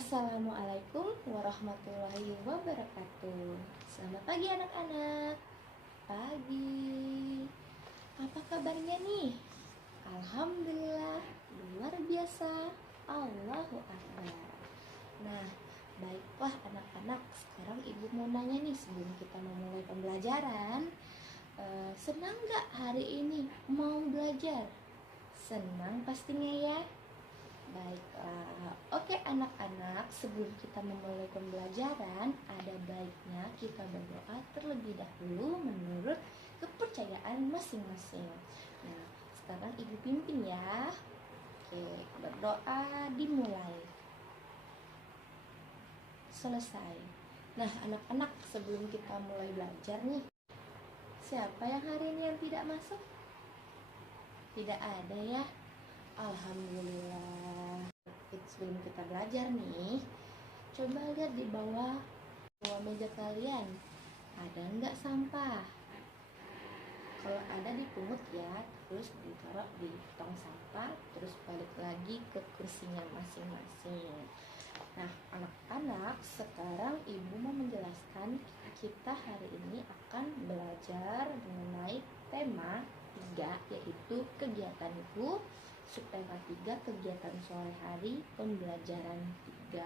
Assalamualaikum warahmatullahi wabarakatuh. Selamat pagi anak-anak. Pagi. Apa kabarnya nih? Alhamdulillah, luar biasa. Allahu Akbar. Nah, baiklah anak-anak. Sekarang ibu mau nanya nih sebelum kita memulai pembelajaran. Senang gak hari ini mau belajar? Senang pastinya ya. Baiklah, oke anak-anak, sebelum kita memulai pembelajaran, ada baiknya kita berdoa terlebih dahulu menurut kepercayaan masing-masing. Nah, sekarang ibu pimpin ya. Oke, berdoa dimulai. Selesai. Nah, anak-anak, sebelum kita mulai belajar nih, siapa yang hari ini yang tidak masuk? Tidak ada ya. Alhamdulillah. Sebelum kita belajar nih, coba lihat di bawah meja kalian, ada nggak sampah? Kalau ada dipungut ya, terus ditaruh di tong sampah, terus balik lagi ke kursinya masing-masing. Nah, anak-anak, sekarang ibu mau menjelaskan kita hari ini akan belajar mengenai tema 3, yaitu kegiatan ibu. Subtema 3, kegiatan sore hari pembelajaran 3.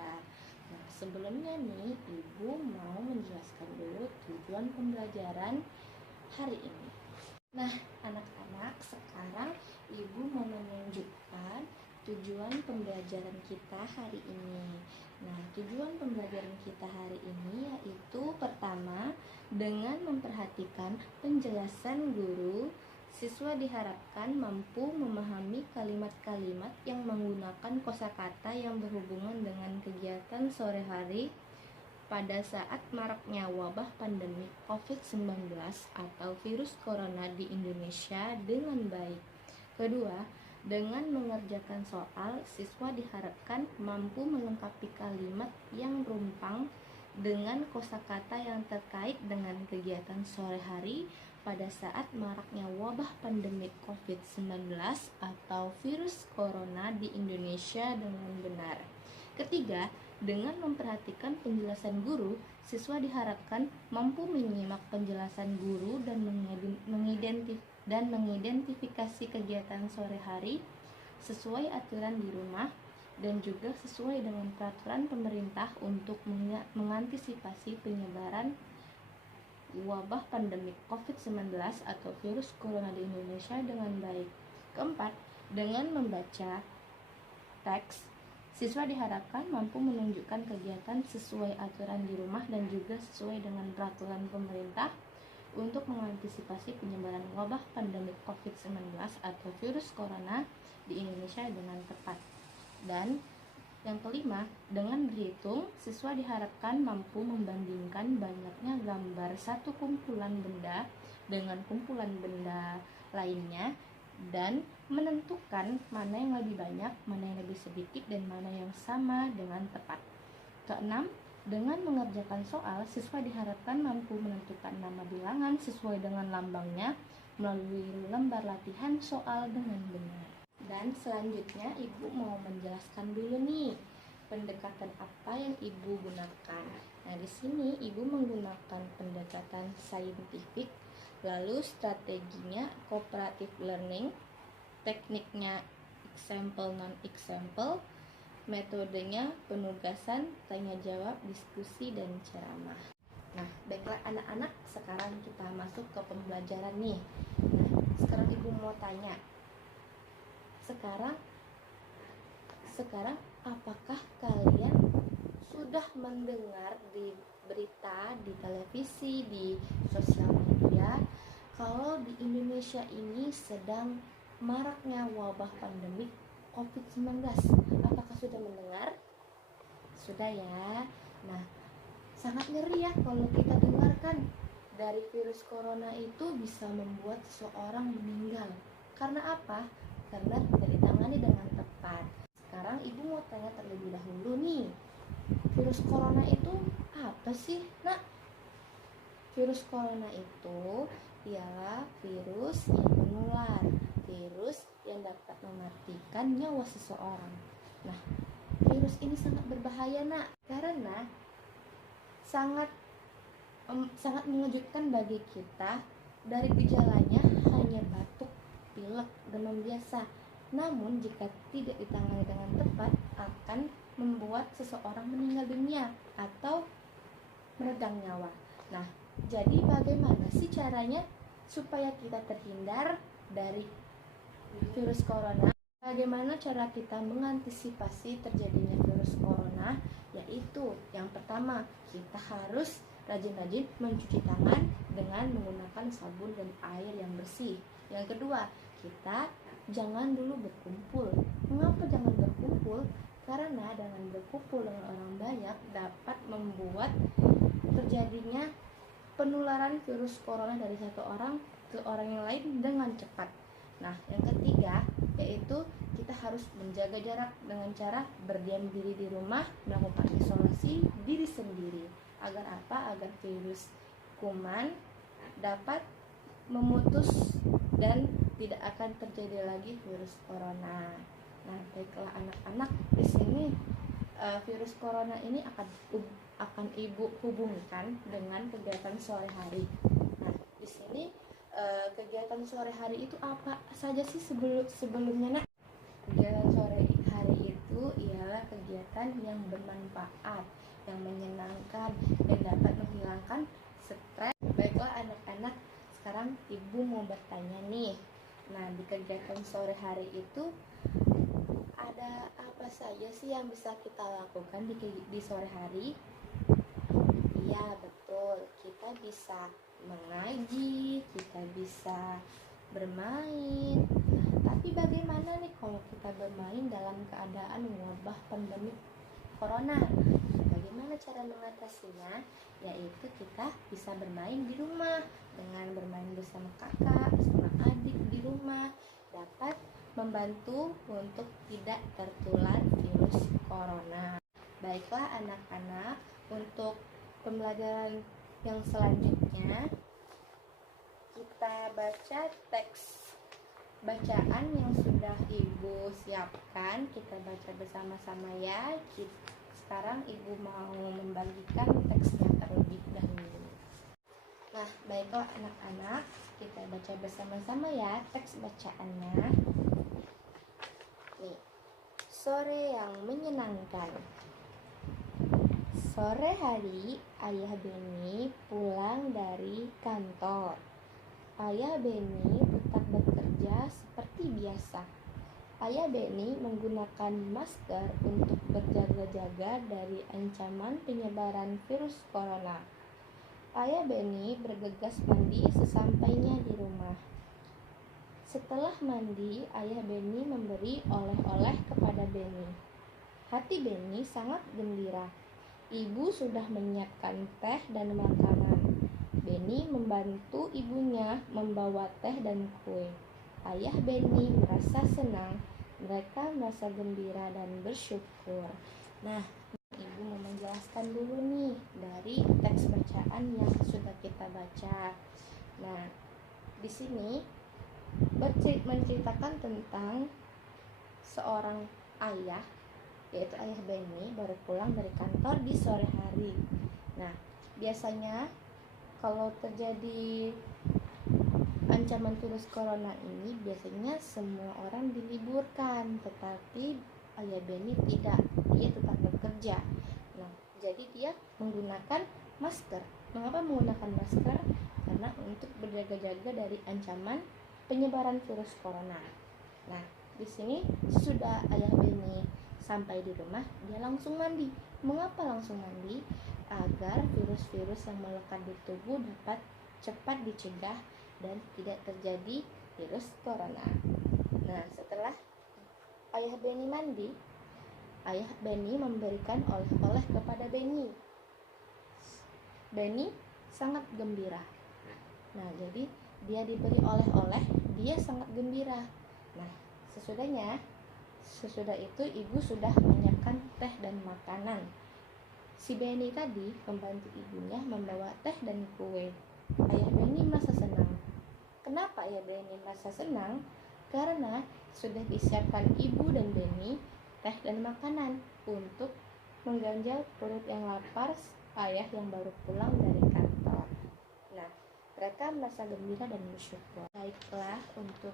Nah, sebelumnya nih ibu mau menjelaskan dulu tujuan pembelajaran hari ini. Nah, anak-anak, sekarang ibu mau menunjukkan tujuan pembelajaran kita hari ini. Nah, tujuan pembelajaran kita hari ini yaitu pertama, dengan memperhatikan penjelasan guru, siswa diharapkan mampu memahami kalimat-kalimat yang menggunakan kosakata yang berhubungan dengan kegiatan sore hari pada saat maraknya wabah pandemi COVID-19 atau virus corona di Indonesia dengan baik. Kedua, dengan mengerjakan soal, siswa diharapkan mampu melengkapi kalimat yang rumpang dengan kosakata yang terkait dengan kegiatan sore hari pada saat maraknya wabah pandemi COVID-19 atau virus corona di Indonesia dengan benar. Ketiga, dengan memperhatikan penjelasan guru, siswa diharapkan mampu menyimak penjelasan guru dan mengidentifikasi kegiatan sore hari sesuai aturan di rumah dan juga sesuai dengan peraturan pemerintah untuk mengantisipasi penyebaran wabah pandemi COVID-19 atau virus corona di Indonesia dengan baik. Keempat, dengan membaca teks, siswa diharapkan mampu menunjukkan kegiatan sesuai aturan di rumah dan juga sesuai dengan peraturan pemerintah untuk mengantisipasi penyebaran wabah pandemi COVID-19 atau virus corona di Indonesia dengan tepat. Dan yang kelima, dengan berhitung, siswa diharapkan mampu membandingkan banyaknya gambar satu kumpulan benda dengan kumpulan benda lainnya dan menentukan mana yang lebih banyak, mana yang lebih sedikit, dan mana yang sama dengan tepat. Keenam, dengan mengerjakan soal, siswa diharapkan mampu menentukan nama bilangan sesuai dengan lambangnya melalui lembar latihan soal dengan benar. Dan selanjutnya ibu mau menjelaskan dulu nih pendekatan apa yang ibu gunakan. Nah, di sini ibu menggunakan pendekatan saintifik, lalu strateginya cooperative learning, tekniknya example non-example, metodenya penugasan, tanya jawab, diskusi, dan ceramah. Nah, baiklah anak-anak, sekarang kita masuk ke pembelajaran nih. Nah, sekarang ibu mau tanya, sekarang apakah kalian sudah mendengar di berita, di televisi, di sosial media kalau di Indonesia ini sedang maraknya wabah pandemi COVID-19? Apakah sudah mendengar? Sudah ya. Nah, sangat ngeri ya kalau kita dengarkan dari virus corona itu bisa membuat seseorang meninggal. Karena apa? Karena tidak ditangani dengan tepat. Sekarang ibu mau tanya terlebih dahulu nih, virus corona itu apa sih, Nak? Virus corona itu ialah virus yang menular, virus yang dapat mematikan nyawa seseorang. Nah, virus ini sangat berbahaya nak, karena sangat mengejutkan bagi kita. Dari gejalanya hanya batuk, pilek, demam biasa. Namun jika tidak ditangani dengan tepat akan membuat seseorang meninggal dunia atau meregang nyawa. Nah, jadi bagaimana sih caranya supaya kita terhindar dari virus corona? Bagaimana cara kita mengantisipasi terjadinya virus corona? Yaitu yang pertama, kita harus rajin-rajin mencuci tangan dengan menggunakan sabun dan air yang bersih. Yang kedua, kita jangan dulu berkumpul. Mengapa jangan berkumpul? Karena dengan berkumpul dengan orang banyak dapat membuat terjadinya penularan virus corona dari satu orang ke orang yang lain dengan cepat. Nah, yang ketiga yaitu kita harus menjaga jarak dengan cara berdiam diri di rumah, melakukan isolasi diri sendiri. Agar apa? Agar virus kuman dapat memutus dan tidak akan terjadi lagi virus corona. Nah, baiklah anak-anak, di sini virus corona ini akan ibu hubungkan dengan kegiatan sore hari. Nah, di sini kegiatan sore hari itu apa saja sih sebelumnya nak? Kegiatan sore hari itu ialah kegiatan yang bermanfaat, yang menyenangkan dan dapat menghilangkan stres. Baiklah anak-anak, sekarang ibu mau bertanya nih. Nah, di kegiatan sore hari itu ada apa saja sih yang bisa kita lakukan di sore hari? Iya, betul. Kita bisa mengaji, kita bisa bermain. Nah, tapi bagaimana nih kalau kita bermain dalam keadaan wabah pandemi corona? Bagaimana cara mengatasinya? Yaitu kita bisa bermain di rumah dengan bermain bersama kakak, bersama adik di rumah, dapat membantu untuk tidak tertular virus corona. Baiklah anak-anak, untuk pembelajaran yang selanjutnya kita baca teks bacaan yang sudah ibu siapkan. Kita baca bersama-sama ya. Sekarang ibu mau membagikan teksnya terlebih dahulu. Nah, baiklah anak-anak, kita baca bersama-sama ya teks bacaannya. Nih, sore yang menyenangkan. Sore hari, ayah Beni pulang dari kantor. Ayah Beni tetap bekerja seperti biasa. Ayah Beni menggunakan masker untuk berjaga-jaga dari ancaman penyebaran virus corona. Ayah Beni bergegas mandi sesampainya di rumah. Setelah mandi, ayah Beni memberi oleh-oleh kepada Beni. Hati Beni sangat gembira. Ibu sudah menyiapkan teh dan makanan. Beni membantu ibunya membawa teh dan kue. Ayah Beni merasa senang. Mereka merasa gembira dan bersyukur. Nah, ibu mau menjelaskan dulu nih dari teks bacaan yang sudah kita baca. Nah, di sini menceritakan tentang seorang ayah, yaitu ayah Beni baru pulang dari kantor di sore hari. Nah, biasanya kalau terjadi ancaman virus corona ini biasanya semua orang diliburkan, tetapi ayah Beni tidak, dia tetap bekerja. Nah, jadi dia menggunakan masker. Mengapa menggunakan masker? Karena untuk berjaga-jaga dari ancaman penyebaran virus corona. Nah, di sini sudah ayah Beni sampai di rumah, dia langsung mandi. Mengapa langsung mandi? Agar virus-virus yang melekat di tubuh dapat cepat dicegah dan tidak terjadi virus corona. Nah, setelah ayah Beni mandi, ayah Beni memberikan oleh-oleh kepada Beni. Beni sangat gembira. Nah, jadi dia diberi oleh-oleh, dia sangat gembira. Nah, sesudah itu ibu sudah menyiapkan teh dan makanan. Si Beni tadi membantu ibunya membawa teh dan kue. Ayah Beni merasa senang. Kenapa ayah Beni merasa senang? Karena sudah disiapkan ibu dan Beni teh dan makanan untuk mengganjal perut yang lapar ayah yang baru pulang dari kantor. Nah, mereka merasa gembira dan bersyukur. Baiklah, untuk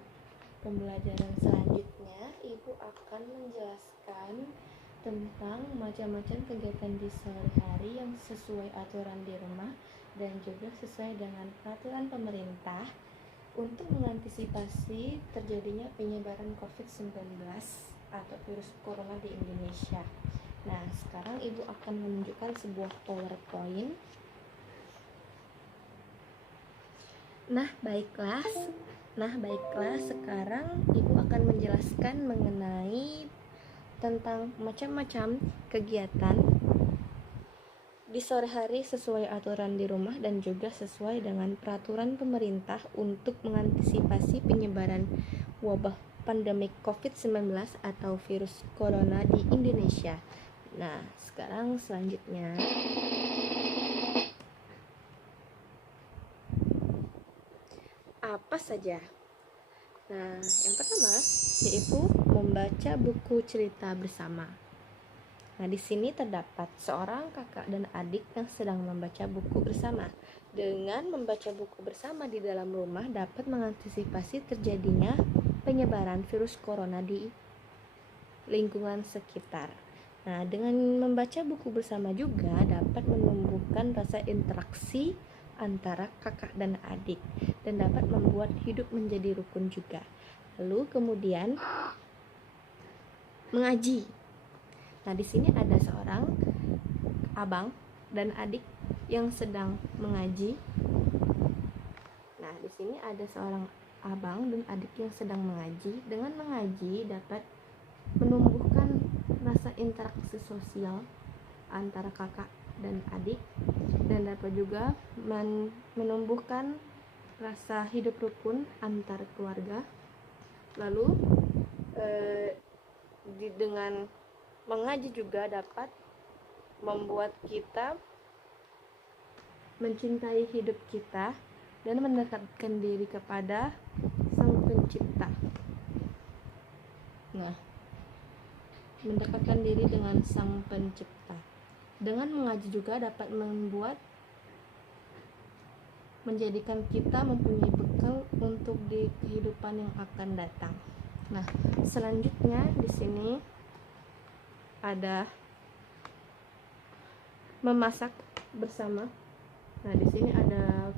pembelajaran selanjutnya ibu akan menjelaskan tentang macam-macam kegiatan di sehari-hari yang sesuai aturan di rumah dan juga sesuai dengan peraturan pemerintah untuk mengantisipasi terjadinya penyebaran COVID-19 atau virus corona di Indonesia. Nah, sekarang ibu akan menunjukkan sebuah PowerPoint. Nah, baiklah, sekarang ibu akan menjelaskan mengenai tentang macam-macam kegiatan di sore hari sesuai aturan di rumah dan juga sesuai dengan peraturan pemerintah untuk mengantisipasi penyebaran wabah pandemi COVID-19 atau virus corona di Indonesia. Nah, sekarang selanjutnya apa saja? Nah, yang pertama yaitu membaca buku cerita bersama. Nah, di sini terdapat seorang kakak dan adik yang sedang membaca buku bersama. Dengan membaca buku bersama di dalam rumah dapat mengantisipasi terjadinya penyebaran virus corona di lingkungan sekitar. Nah, dengan membaca buku bersama juga dapat menumbuhkan rasa interaksi antara kakak dan adik dan dapat membuat hidup menjadi rukun juga. Lalu kemudian mengaji. Nah, di sini ada seorang abang dan adik yang sedang mengaji. Nah, di sini ada seorang abang dan adik yang sedang mengaji. Dengan mengaji dapat menumbuhkan rasa interaksi sosial antara kakak dan adik dan dapat juga menumbuhkan rasa hidup rukun antar keluarga. Lalu dengan mengaji juga dapat membuat kita mencintai hidup kita dan mendekatkan diri kepada Sang Pencipta. Nah, mendekatkan diri dengan Sang Pencipta. Dengan mengaji juga dapat menjadikan kita mempunyai bekal untuk di kehidupan yang akan datang. Nah, selanjutnya di sini ada memasak bersama. Nah, di sini ada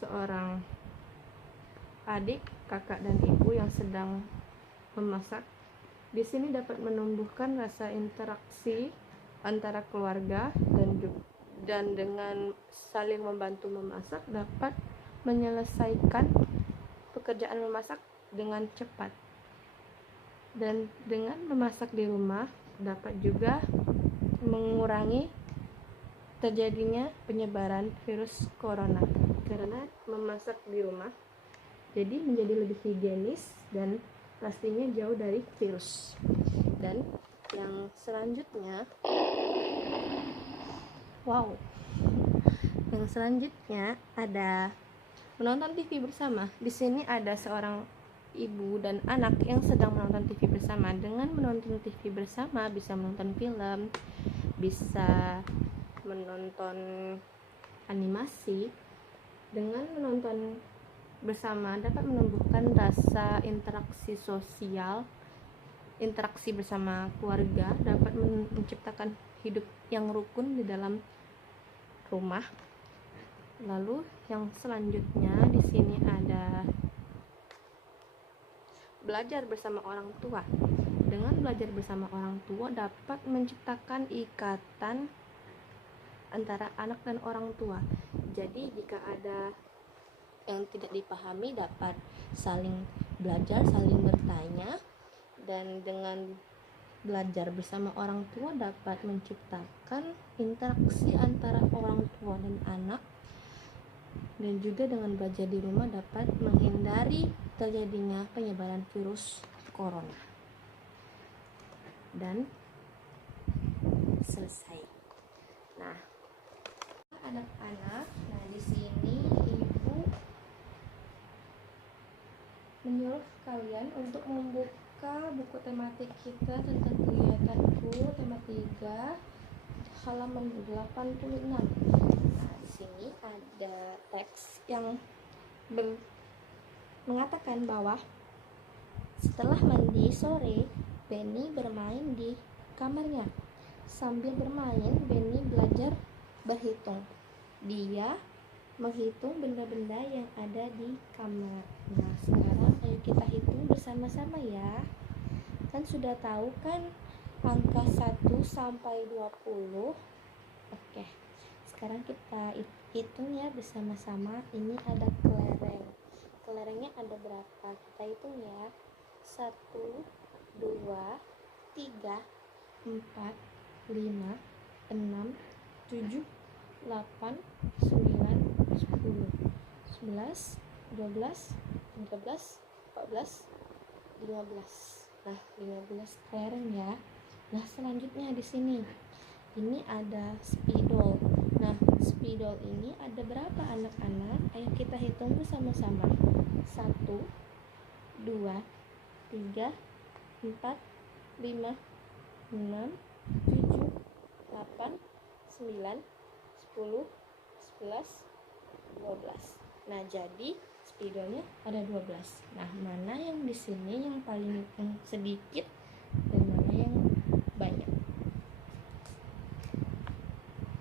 seorang adik, kakak dan ibu yang sedang memasak. Di sini dapat menumbuhkan rasa interaksi antara keluarga dan dengan saling membantu memasak dapat menyelesaikan pekerjaan memasak dengan cepat. Dan dengan memasak di rumah dapat juga mengurangi terjadinya penyebaran virus corona karena memasak di rumah jadi menjadi lebih higienis dan pastinya jauh dari virus. Dan yang selanjutnya ada menonton TV bersama. Di sini ada seorang ibu dan anak yang sedang menonton TV bersama. Dengan menonton TV bersama bisa menonton film, bisa menonton animasi. Dengan menonton bersama dapat menumbuhkan rasa interaksi sosial, interaksi bersama keluarga, dapat menciptakan hidup yang rukun di dalam rumah. Lalu yang selanjutnya di sini ada belajar bersama orang tua. Dengan belajar bersama orang tua dapat menciptakan ikatan antara anak dan orang tua. Jadi jika ada yang tidak dipahami dapat saling belajar, saling bertanya, dan dengan belajar bersama orang tua dapat menciptakan interaksi antara orang tua dan anak. Dan juga dengan belajar di rumah dapat menghindari terjadinya penyebaran virus corona. Dan selesai. Nah, anak-anak, di sini ibu menyuruh kalian untuk buka buku tematik kita tentang kegiatanku tema 3 halaman 86. Nah, di sini ada teks yang mengatakan bahwa setelah mandi sore, Benny bermain di kamarnya. Sambil bermain, Benny belajar berhitung. Dia menghitung benda-benda yang ada di kamar. Nah, sekarang ayo kita hitung bersama-sama ya. Kan sudah tahu kan angka 1 sampai 20. Oke. Sekarang kita hitung ya bersama-sama. Ini ada kelereng. Kelerengnya ada berapa? Kita hitung ya. 1 2 3 4 5 6 7 8 9 10 11 12 13 14 15. Nah, 15 kelereng ya. Nah, selanjutnya di sini ini ada spidol. Nah, spidol ini ada berapa anak-anak? Ayo kita hitung bersama-sama. 1 2 3 4 5 6 7 8 9 10 11 12. Nah, jadi spidolnya ada 12. Nah, mana yang di sini yang paling sedikit dan mana yang banyak?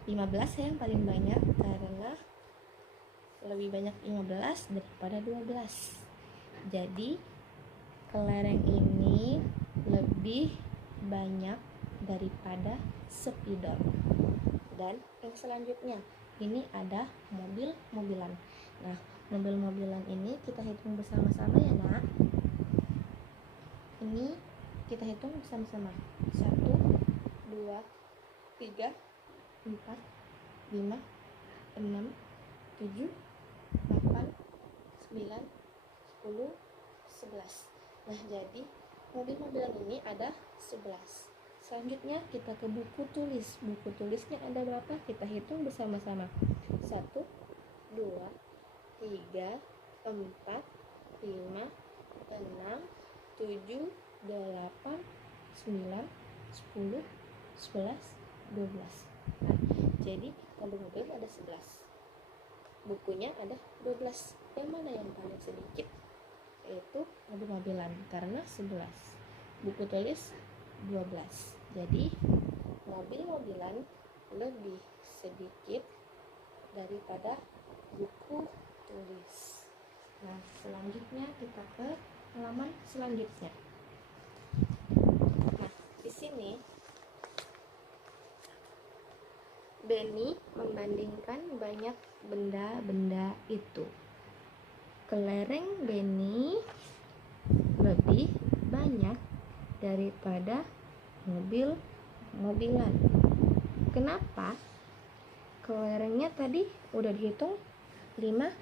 15 yang paling banyak karena lebih banyak 15 daripada 12. Jadi kelereng ini lebih banyak daripada spidol. Dan yang selanjutnya ini ada mobil-mobilan. Nah, mobil-mobilan ini kita hitung bersama-sama ya nak. Ini kita hitung bersama-sama. 1 2 3 4 5 6 7 8 9 10 11. Nah, jadi mobil-mobilan ini ada 11. Selanjutnya kita ke buku tulis. Buku tulisnya ada berapa? Kita hitung bersama-sama. 1 2 3 4 5 6 7 8 9 10 11 12. Nah, jadi mobil-mobil ada 11. Bukunya ada 12. Yang mana yang paling sedikit? Yaitu mobil-mobilan karena 11. Buku tulis 12. Jadi mobil-mobilan lebih sedikit daripada buku tulis. Nah, selanjutnya kita ke halaman selanjutnya. Nah, di sini Benny membandingkan banyak benda-benda itu. Kelereng Benny lebih banyak daripada mobil-mobilan. Kenapa? Kelerengnya tadi udah dihitung 15.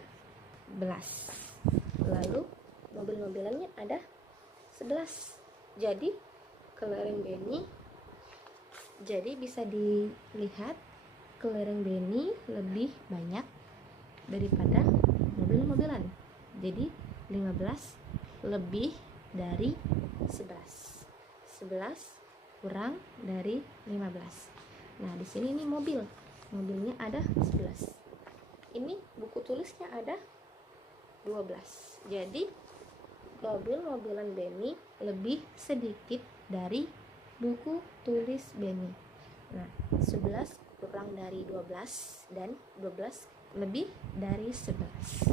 Lalu mobil-mobilannya ada 11. Jadi kelereng Benny, jadi bisa dilihat kelereng Benny lebih banyak daripada mobil-mobilan. Jadi 15 lebih dari 11. 11 kurang dari 15. Nah, di sini ini mobil. Mobilnya ada 11. Ini buku tulisnya ada 12. Jadi mobil-mobilan Benny lebih sedikit dari buku tulis Benny. Nah, 11 kurang dari 12 dan 12 lebih dari 11.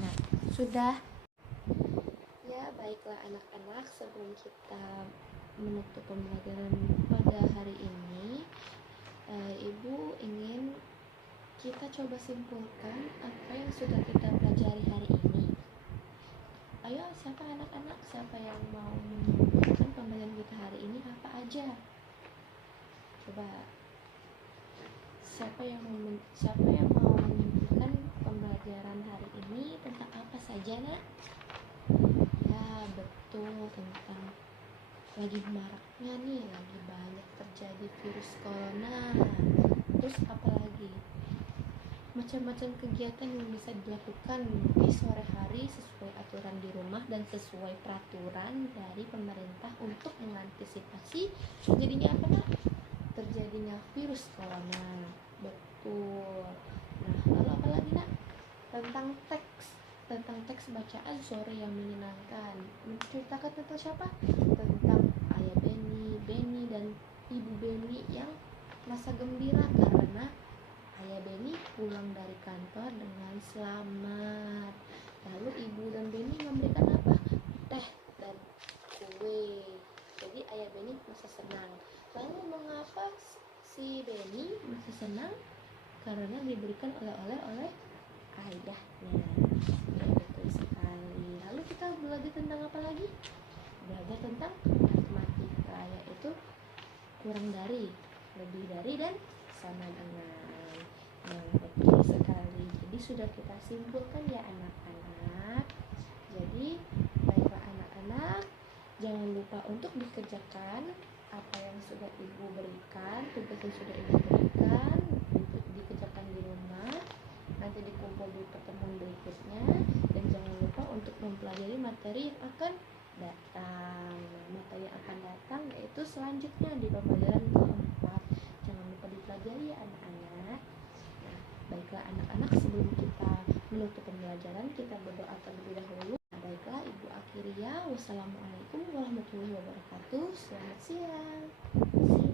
Nah, sudah. Ya, baiklah anak-anak, sebelum kita menutup pembelajaran pada hari ini, Ibu ingin kita coba simpulkan apa yang sudah kita pelajari hari ini. Ayo, siapa anak-anak, siapa yang mau menyimpulkan pembelajaran kita hari ini apa aja? Coba, siapa yang mau menyimpulkan pembelajaran hari ini tentang apa saja, nak? Ya, betul, tentang lagi maraknya nih, lagi banyak terjadi virus corona. Terus apa lagi? Macam-macam kegiatan yang bisa dilakukan di sore hari mempelajari sesuai aturan di rumah dan sesuai peraturan dari pemerintah untuk mengantisipasi terjadinya apa nak? Terjadinya virus corona. Betul. Nah, lalu apa lagi nak? Tentang teks bacaan sore yang menyenangkan. Menceritakan tentang siapa? Tentang ayah Beni dan ibu Beni yang merasa gembira karena ayah Beni pulang dari kantor dengan selamat. Lalu ibu dan Beni memberikan apa? Teh dan kue. Jadi ayah Beni merasa senang. Lalu mengapa si Beni merasa senang? Karena diberikan oleh-oleh oleh ayahnya. Ya, betul sekali. Lalu kita belajar tentang apa lagi? Belajar tentang matematika, yaitu kurang dari, lebih dari, dan sama dengan. Nah, betul sekali. Jadi sudah kita simpulkan ya anak-anak. Jadi baiklah anak-anak, jangan lupa untuk dikerjakan apa yang sudah ibu berikan, tugas yang sudah ibu berikan, dikerjakan di rumah. Nanti dikumpul di pertemuan berikutnya, dan jangan lupa untuk mempelajari materi yang akan datang. Materi yang akan datang yaitu selanjutnya di pembelajaran keempat. Jangan lupa dipelajari ya anak-anak. Nah, baiklah anak-anak, sebelum kita menutup pembelajaran, kita berdoa terlebih dahulu. Nah, baiklah, ibu akhiri ya. Wassalamualaikum warahmatullahi wabarakatuh. Selamat siang.